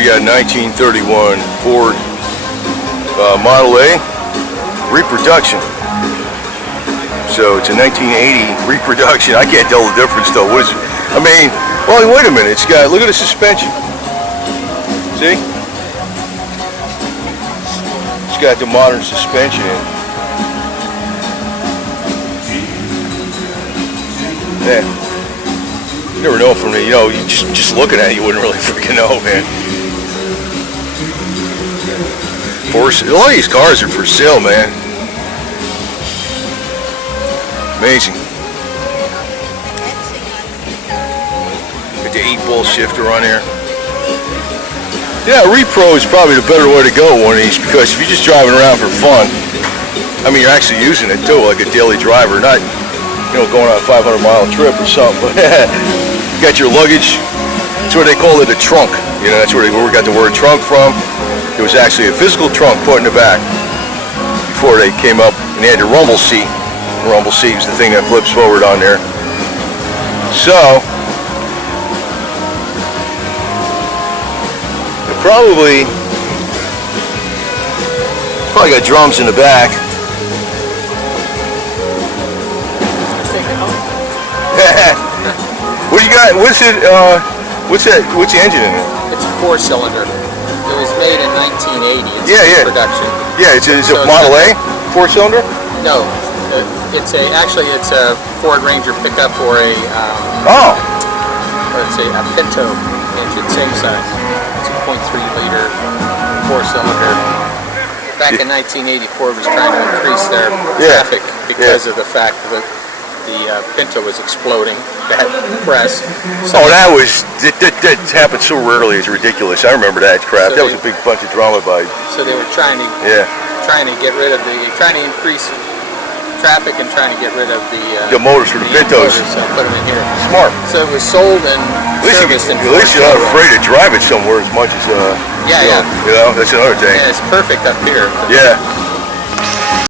we got 1931 Ford Model A reproduction. So it's a 1980 reproduction. I can't tell the difference though. What is it? I mean, well, wait a minute. It's got, look at the suspension. See? It's got the modern suspension in. Yeah. You never know from the, you know, you just looking at it, you wouldn't really freaking know, man. A lot of these cars are for sale, man. Amazing. Got the 8-bolt shifter on there. Yeah, repro is probably the better way to go one of these, because if you're just driving around for fun, I mean, you're actually using it too, like a daily driver, not, you know, going on a 500-mile trip or something. You got your luggage. That's what they call it, a trunk. You know, that's where we got the word trunk from. It was actually a physical trunk put in the back before they came up, and they had the rumble seat. The rumble seat is the thing that flips forward on there. So, it probably got drums in the back. What do you got? What's it? What's the engine in it? It's a 4-cylinder. It was made in 1980. It's production. Yeah, it's a Model A 4-cylinder. No, it's a Ford Ranger pickup or a let's say a Pinto engine, same size. It's a 0.3-liter 4-cylinder. Back in 1980, Ford was trying to increase their traffic because of the fact that the Pinto was exploding. Bad press. So that happened so rarely. It's ridiculous. I remember that crap. So that was a big bunch of drama by. So they were trying to get rid of trying to increase traffic and trying to get rid of the motors for the Pintos. So put them in here. Smart. So it was sold and serviced. At least you're not afraid to drive it somewhere as much as. You know, that's another thing. Yeah, it's perfect up here. Yeah.